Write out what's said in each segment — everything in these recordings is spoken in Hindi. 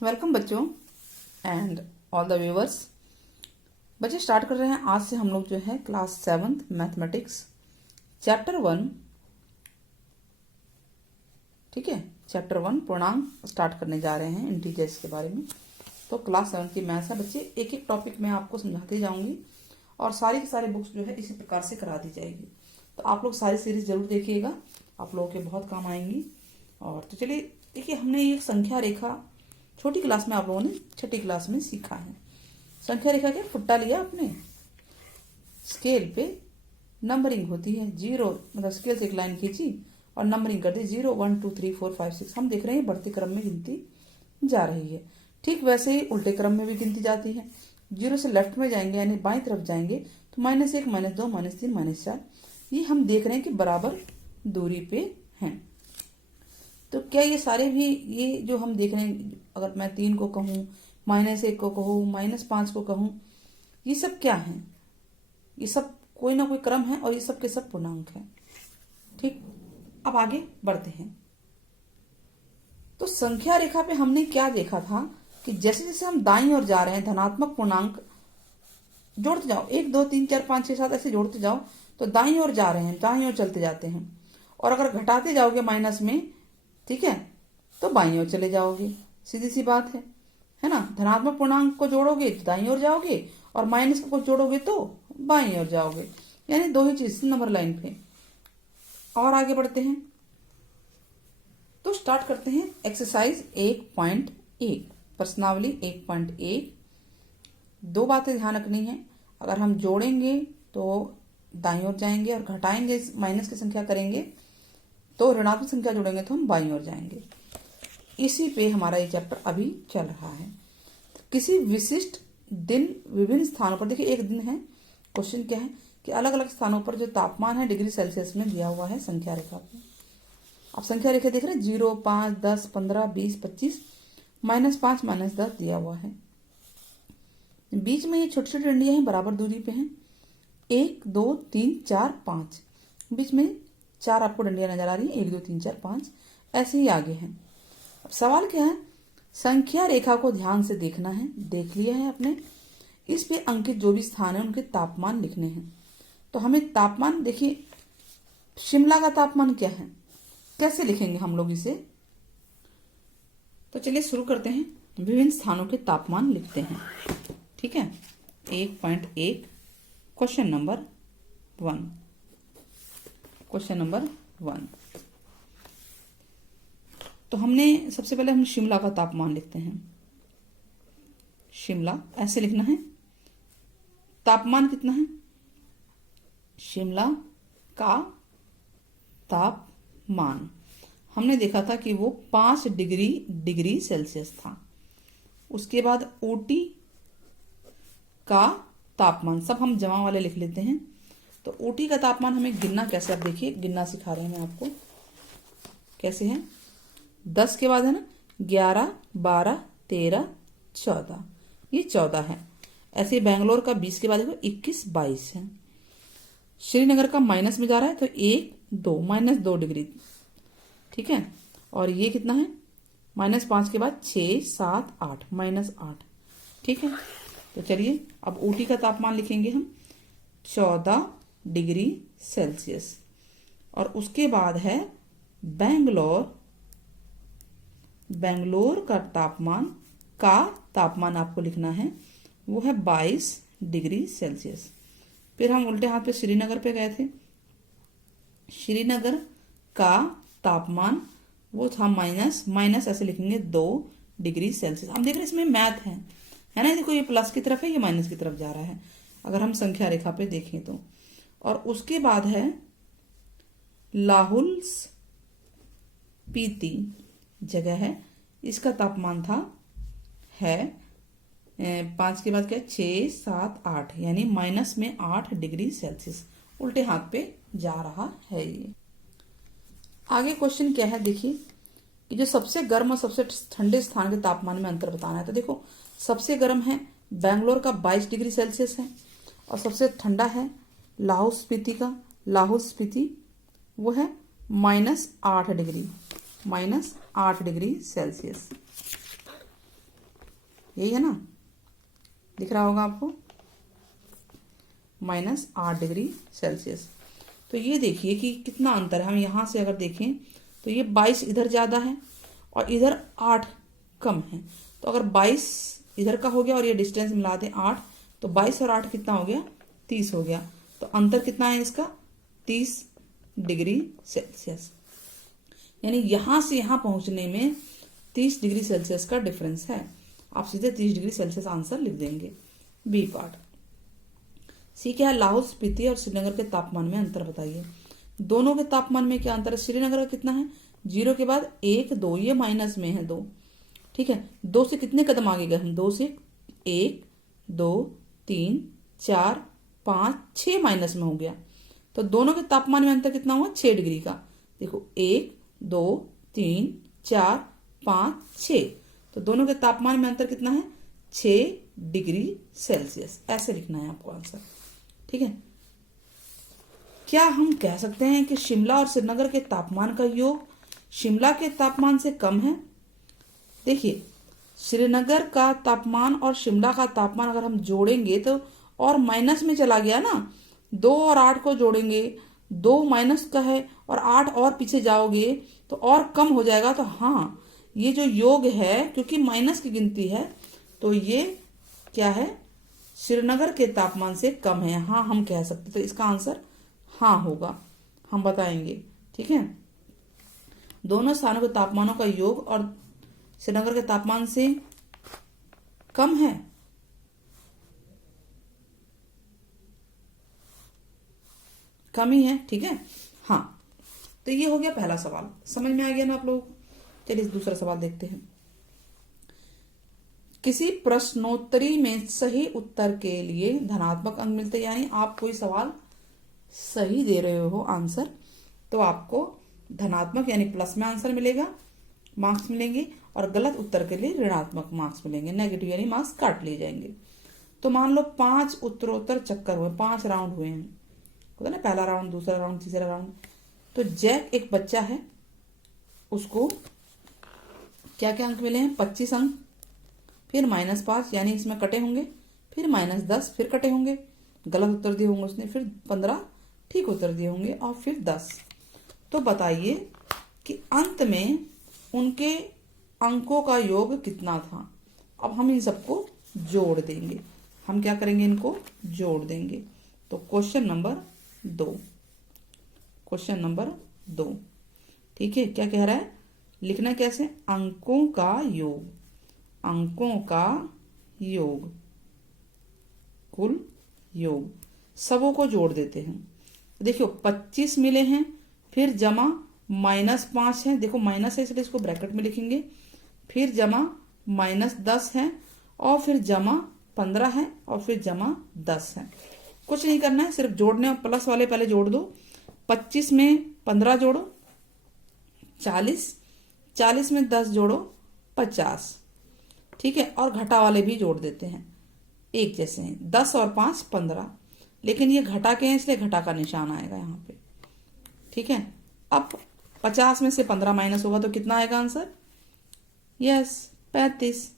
वेलकम बच्चों एंड ऑल द व्यूवर्स। बच्चे स्टार्ट कर रहे हैं आज से हम लोग जो है क्लास 7th मैथमेटिक्स चैप्टर 1। ठीक है, चैप्टर 1 पूर्णांक स्टार्ट करने जा रहे हैं इंटीजर्स के बारे में। तो क्लास 7 की मैथ्स है बच्चे, एक एक टॉपिक मैं आपको समझाती जाऊंगी और सारी की सारी बुक्स जो है इसी प्रकार से करा दी जाएगी। तो आप लोग सारी सीरीज जरूर देखिएगा, आप लोगों के बहुत काम आएंगी। और तो चलिए देखिए, हमने एक संख्या रेखा छोटी क्लास में आप लोगों ने छठी क्लास में सीखा है। संख्या रेखा के फुट्टा लिया आपने, स्केल पे नंबरिंग होती है, जीरो मतलब स्केल से एक लाइन खींची और नंबरिंग कर दी 0 1 2 3 4 5 6। हम देख रहे हैं बढ़ते क्रम में गिनती जा रही है। ठीक वैसे ही उल्टे क्रम में भी गिनती जाती है। जीरो से लेफ्ट में जाएंगे यानी बाईं तरफ जाएंगे तो -1 -2 -3 -4 ये हम देख रहे हैं कि बराबर दूरी पे हैं। तो क्या ये सारे भी, ये जो हम देख रहे हैं, अगर मैं 3 को कहूँ, -1 को कहूँ, -5 को कहूँ, ये सब क्या है? ये सब कोई ना कोई क्रम है और ये सब के सब पूर्णांक है। ठीक, अब आगे बढ़ते हैं। तो संख्या रेखा पे हमने क्या देखा था कि जैसे जैसे हम दाईं ओर जा रहे हैं धनात्मक पूर्णांक जोड़ते जाओ, 1 2 3 4 5 6 7 ऐसे जोड़ते जाओ तो दाईं ओर जा रहे हैं, दाईं ओर चलते जाते हैं। और अगर घटाते जाओगे माइनस में, ठीक है, तो बाईं ओर चले जाओगे। सीधी सी बात है ना। धनात्मक पूर्णांक को जोड़ोगे तो दाईं ओर जाओगे और माइनस को जोड़ोगे तो बाईं ओर जाओगे, यानी दो ही चीज नंबर लाइन पे। और आगे बढ़ते हैं तो स्टार्ट करते हैं एक्सरसाइज 1.1 प्रश्नावली 1.1। दो बातें ध्यान रखनी है, अगर हम जोड़ेंगे तो दाईं ओर जाएंगे और घटाएंगे माइनस की संख्या करेंगे तो ऋणात्मक संख्या जोड़ेंगे तो हम बाईं ओर जाएंगे। इसी पे हमारा ये चैप्टर अभी चल रहा है। किसी विशिष्ट दिन विभिन्न स्थानों पर, देखिए एक दिन है, क्वेश्चन क्या है कि अलग अलग स्थानों पर जो तापमान है डिग्री सेल्सियस में दिया हुआ है संख्या रेखा पे। आप संख्या रेखा देख रहे हैं, 0 5 10 15 20 25 -5 -10 दिया हुआ है। बीच में ये छोटी छोटी डंडियां हैं, बराबर दूरी पे हैं, 1 2 3 4 5। बीच में 4 आपको डंडियां नजर आ रही है, 1 2 3 4 5 ऐसे ही आगे हैं। अब सवाल क्या है, संख्या रेखा को ध्यान से देखना है। देख लिया है आपने, इस पे अंकित जो भी स्थान है उनके तापमान लिखने हैं। तो हमें तापमान, देखिए शिमला का तापमान क्या है, कैसे लिखेंगे हम लोग इसे। तो चलिए शुरू करते हैं, विभिन्न स्थानों के तापमान लिखते हैं। ठीक है, 1.1 क्वेश्चन नंबर 1। क्वेश्चन नंबर 1 तो हमने सबसे पहले हम शिमला का तापमान लिखते हैं। शिमला ऐसे लिखना है, तापमान कितना है, शिमला का तापमान हमने देखा था कि वो 5 डिग्री सेल्सियस था। उसके बाद ऊटी का तापमान, सब हम जमा वाले लिख लेते हैं। तो ऊटी का तापमान हमें गिनना कैसे, आप देखिए गिनना सिखा रहे हैं मैं आपको, कैसे है। 10 के बाद है ना 11 12 13 14, ये 14 है। ऐसे बेंगलोर का 20 के बाद देखो 21 22 है। श्रीनगर का माइनस में जा रहा है तो 1 2 -2 डिग्री, ठीक है। और ये कितना है, -5 के बाद 6 7 8 -8, ठीक है। तो चलिए अब ऊटी का तापमान लिखेंगे हम, 14 डिग्री सेल्सियस। और उसके बाद है बेंगलोर का तापमान आपको लिखना है, वो है 22 डिग्री सेल्सियस। फिर हम उल्टे हाथ पे श्रीनगर पे गए थे, श्रीनगर का तापमान वो था माइनस ऐसे लिखेंगे 2 डिग्री सेल्सियस। हम देख रहे हैं इसमें मैथ है ना, देखो ये प्लस की तरफ है, ये माइनस की तरफ जा रहा है अगर हम संख्या रेखा पे देखें तो। और उसके बाद है लाहौल स्पीति जगह है, इसका तापमान था है 5 के बाद क्या, 6 7 8, यानी -8 डिग्री सेल्सियस। उल्टे हाथ पे जा रहा है ये। आगे क्वेश्चन क्या है, देखिए कि जो सबसे गर्म और सबसे ठंडे स्थान के तापमान में अंतर बताना है। तो देखो सबसे गर्म है बेंगलोर का 22 डिग्री सेल्सियस है, और सबसे ठंडा है लाहौल स्पीति का, लाहौल स्पीति वो है -8 डिग्री सेल्सियस। यही है ना, दिख रहा होगा आपको, -8 डिग्री सेल्सियस। तो ये देखिए कि कितना अंतर है। हम यहाँ से अगर देखें तो ये 22 इधर ज़्यादा है और इधर 8 कम है। तो अगर 22 इधर का हो गया और ये डिस्टेंस मिला दें 8, तो 22 और 8 कितना हो गया, 30 हो गया। तो अंतर कितना है इसका, 30 डिग्री सेल्सियस। यानी यहाँ से यहाँ पहुँचने में 30 डिग्री सेल्सियस का डिफरेंस है। आप सीधे 30 डिग्री सेल्सियस आंसर लिख देंगे। B part. सी क्या है, लाहौल स्पीति और श्रीनगर के तापमान में अंतर बताइए। दोनों के तापमान में क्या अंतर है, श्रीनगर का कितना है, 0 के बाद 1 2, ये माइनस में है 2, ठीक है। 2 से कितने कदम आगे गए हम, 2 से 1 2 3 4 5 6 माइनस में हो गया। तो दोनों के तापमान में अंतर कितना हुआ, 6 डिग्री का। देखो 1 2 3 4 5 6, तो दोनों के तापमान में अंतर कितना है, 6 डिग्री सेल्सियस। ऐसे लिखना है आपको आंसर, ठीक है। क्या हम कह सकते हैं कि शिमला और श्रीनगर के तापमान का योग शिमला के तापमान से कम है। देखिए श्रीनगर का तापमान और शिमला का तापमान अगर हम जोड़ेंगे तो और माइनस में चला गया ना, 2 और 8 को जोड़ेंगे, 2 माइनस का है और 8 और पीछे जाओगे तो और कम हो जाएगा। तो हाँ, ये जो योग है क्योंकि माइनस की गिनती है तो ये क्या है, श्रीनगर के तापमान से कम है। हाँ हम कह सकते, तो इसका आंसर हाँ होगा, हम बताएंगे, ठीक है। दोनों स्थानों के तापमानों का योग और श्रीनगर के तापमान से कम है। कम ही है, ठीक है। हाँ, तो ये हो गया पहला सवाल, समझ में आ गया ना आप लोग। चलिए दूसरा सवाल देखते हैं। किसी प्रश्नोत्तरी में सही उत्तर के लिए धनात्मक अंक मिलते, यानी आप कोई सवाल सही दे रहे हो आंसर तो आपको धनात्मक यानी प्लस में आंसर मिलेगा, मार्क्स मिलेंगे, और गलत उत्तर के लिए ऋणात्मक मार्क्स मिलेंगे, नेगेटिव यानी मार्क्स काट लिए जाएंगे। तो मान लो 5 उत्तरोत्तर चक्कर हुए, 5 राउंड हुए हैं, होता ना, पहला राउंड, दूसरा राउंड, तीसरा राउंड। तो जैक एक बच्चा है, उसको क्या क्या अंक मिले हैं, 25 अंक, फिर -5 यानी इसमें कटे होंगे, फिर -10 फिर कटे होंगे, गलत उत्तर दिए होंगे उसने, फिर 15 ठीक उत्तर दिए होंगे और फिर 10। तो बताइए कि अंत में उनके अंकों का योग कितना था। अब हम इन सबको जोड़ देंगे, हम क्या करेंगे, इनको जोड़ देंगे। तो क्वेश्चन नंबर 2, क्वेश्चन नंबर 2, ठीक है। क्या कह रहा है, लिखना कैसे, अंकों का योग, अंकों का योग, कुल योग, सबों को जोड़ देते हैं। देखियो 25 मिले हैं, फिर जमा -5 है, देखो माइनस है इसलिए इसको ब्रैकेट में लिखेंगे, फिर जमा -10 है, और फिर जमा 15 है, और फिर जमा 10 है। कुछ नहीं करना है, सिर्फ जोड़ने, प्लस वाले पहले जोड़ दो। 25 में 15 जोड़ो 40, 40 में 10 जोड़ो 50, ठीक है। और घटा वाले भी जोड़ देते हैं, एक जैसे हैं, 10 और 5 15, लेकिन ये घटा के हैं इसलिए घटा का निशान आएगा यहाँ पे, ठीक है। अब 50 में से 15 माइनस होगा तो कितना आएगा आंसर, यस 35।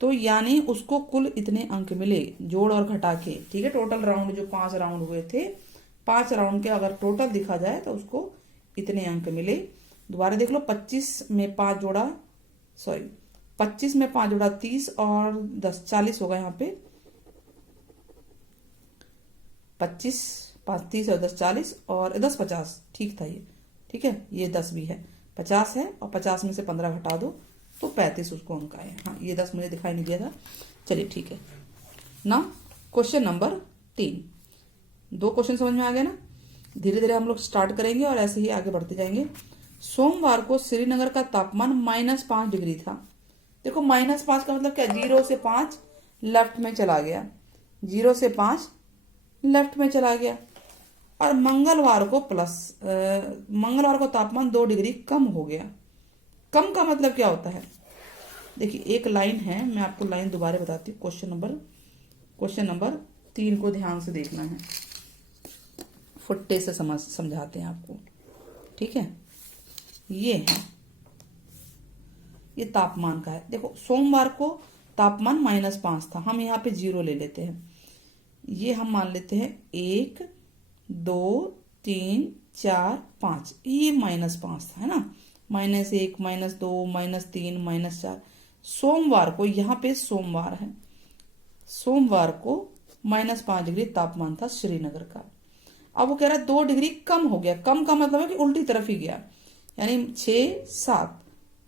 तो यानी उसको कुल इतने अंक मिले जोड़ और घटा के, ठीक है। टोटल राउंड जो 5 राउंड हुए थे, 5 राउंड के अगर टोटल दिखा जाए तो उसको इतने अंक मिले। दोबारा देख लो, 25 में 5 जोड़ा, सॉरी 25 में 5 जोड़ा 30 और 10 40 होगा यहाँ पे, 25 5 30 और 10 40 और 10 50, ठीक था ये, ठीक है। ये 10 भी है, 50 है और 50 में से 15 घटा दो तो 35 उसको अंक आए। हाँ ये 10 मुझे दिखाई नहीं दिया था, चलिए ठीक है ना। क्वेश्चन नंबर 3, 2 क्वेश्चन समझ में आ गया ना। धीरे धीरे हम लोग स्टार्ट करेंगे और ऐसे ही आगे बढ़ते जाएंगे। सोमवार को श्रीनगर का तापमान -5 डिग्री था। देखो -5 का मतलब क्या, 0 से 5 लेफ्ट में चला गया, 0 से 5 लेफ्ट में चला गया। और मंगलवार को तापमान 2 डिग्री कम हो गया। कम का मतलब क्या होता है, देखिए एक लाइन है, मैं आपको लाइन दोबारा बताती हूँ। क्वेश्चन नंबर 3 को ध्यान से देखना है, फुट्टे से समझाते हैं आपको, ठीक है। ये है, ये तापमान का है। देखो सोमवार को तापमान -5 था, हम यहाँ पे 0 ले लेते हैं। ये हम मान लेते हैं 1 2 3 4 5, ये -5 था, है ना। -1 -2 -3 -4। सोमवार को, यहाँ पे सोमवार है, सोमवार को -5 डिग्री तापमान था श्रीनगर का। अब वो कह रहा है 2 डिग्री कम हो गया। कम का मतलब है कि उल्टी तरफ ही गया, यानी 6 7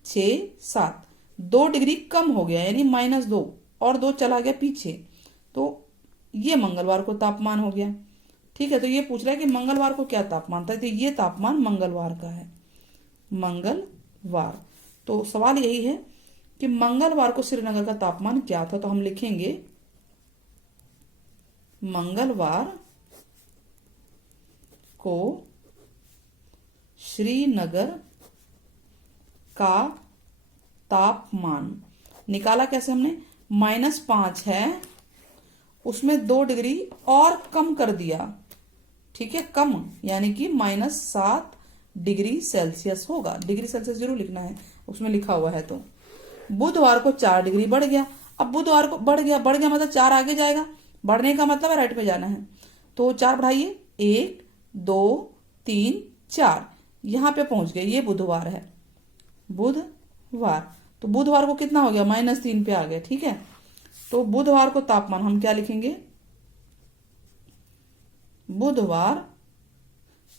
6 7, 2 डिग्री कम हो गया, यानी -2 और 2 चला गया पीछे, तो ये मंगलवार को तापमान हो गया। ठीक है, तो ये पूछ रहा है कि मंगलवार को क्या तापमान था, तो ये तापमान मंगलवार का है, मंगलवार। तो सवाल यही है कि मंगलवार को श्रीनगर का तापमान क्या था। तो हम लिखेंगे मंगलवार को श्रीनगर का तापमान निकाला कैसे हमने, -5 है, उसमें 2 डिग्री और कम कर दिया। ठीक है, कम यानी कि -7 डिग्री सेल्सियस होगा। डिग्री सेल्सियस जरूर लिखना है, उसमें लिखा हुआ है। तो बुधवार को 4 डिग्री बढ़ गया। अब बुधवार को बढ़ गया मतलब 4 आगे जाएगा, बढ़ने का मतलब है राइट पे जाना है। तो 4 बढ़ाइए, 1 2 3 4, यहाँ पे पहुंच गए। ये बुधवार है, बुधवार। तो बुधवार को कितना हो गया, -3 पे आ गया। ठीक है, तो बुधवार को तापमान हम क्या लिखेंगे, बुधवार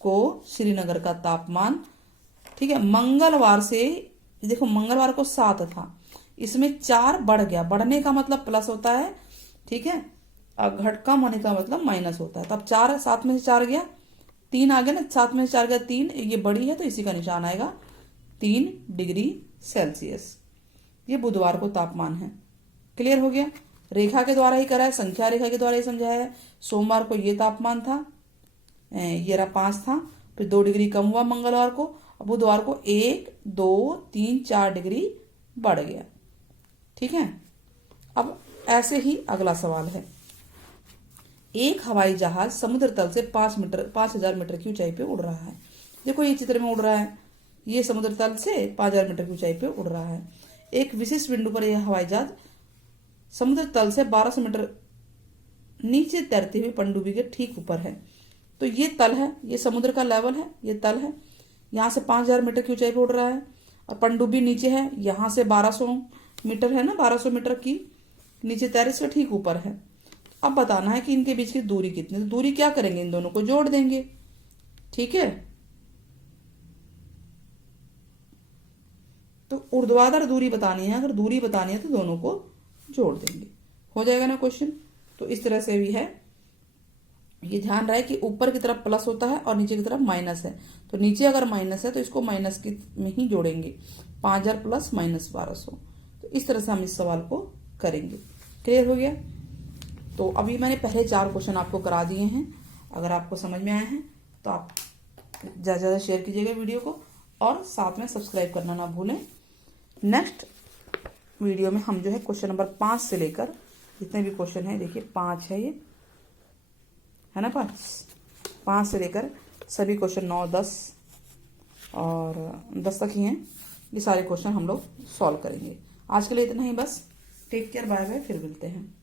को श्रीनगर का तापमान। ठीक है, मंगलवार से देखो, मंगलवार को 7 था, इसमें 4 बढ़ गया। बढ़ने का मतलब प्लस होता है, ठीक है, और घट कम होने का मतलब माइनस होता है। तब 4 7 में से 4 गया, 3 आ गया ना, 7 में से 4 गया 3, ये बड़ी है तो इसी का निशान आएगा 3 डिग्री सेल्सियस। ये बुधवार को तापमान है। क्लियर हो गया, रेखा के द्वारा ही करा है, संख्या रेखा के द्वारा ही समझाया है। सोमवार को ये तापमान था, ये रहा 5 था, फिर 2 डिग्री कम हुआ मंगलवार को, बुधवार को 1 2 3 4 डिग्री बढ़ गया। ठीक है, अब ऐसे ही अगला सवाल है। एक हवाई जहाज समुद्र तल से 5000 मीटर की ऊंचाई पे उड़ रहा है। देखो ये चित्र में उड़ रहा है, ये समुद्र तल से 5000 मीटर की ऊंचाई पे उड़ रहा है। एक विशिष्ट बिंदु पर यह हवाई जहाज समुद्र तल से 1200 मीटर नीचे तैरते हुए पनडुब्बी के ठीक ऊपर है। तो ये तल है, ये समुद्र का लेवल है, ये तल है, यहाँ से 5000 मीटर की ऊंचाई पर उड़ रहा है, और पनडुब्बी नीचे है, यहाँ से 1200 मीटर है ना, 1200 मीटर की नीचे तैर से ठीक ऊपर है। अब बताना है कि इनके बीच की दूरी कितनी। तो दूरी क्या करेंगे, इन दोनों को जोड़ देंगे। ठीक है, तो ऊर्ध्वाधर दूरी बतानी है, अगर दूरी बतानी है तो दोनों को जोड़ देंगे, हो जाएगा ना क्वेश्चन। तो इस तरह से भी है, ये ध्यान रहे कि ऊपर की तरफ प्लस होता है और नीचे की तरफ माइनस है। तो नीचे अगर माइनस है तो इसको माइनस की में ही जोड़ेंगे, 5000 प्लस -1200। तो इस तरह से हम इस सवाल को करेंगे। क्लियर हो गया। तो अभी मैंने पहले 4 क्वेश्चन आपको करा दिए हैं। अगर आपको समझ में आए हैं तो आप ज़्यादा से ज़्यादा शेयर कीजिएगा वीडियो को, और साथ में सब्सक्राइब करना ना भूलें। नेक्स्ट वीडियो में हम जो है क्वेश्चन नंबर 5 से लेकर जितने भी क्वेश्चन है, देखिए 5 है, ये है ना, 5 से लेकर सभी क्वेश्चन 9 10 और 10 तक ही हैं। ये सारे क्वेश्चन हम लोग सॉल्व करेंगे। आज के लिए इतना ही बस। टेक केयर, बाय बाय, फिर मिलते हैं।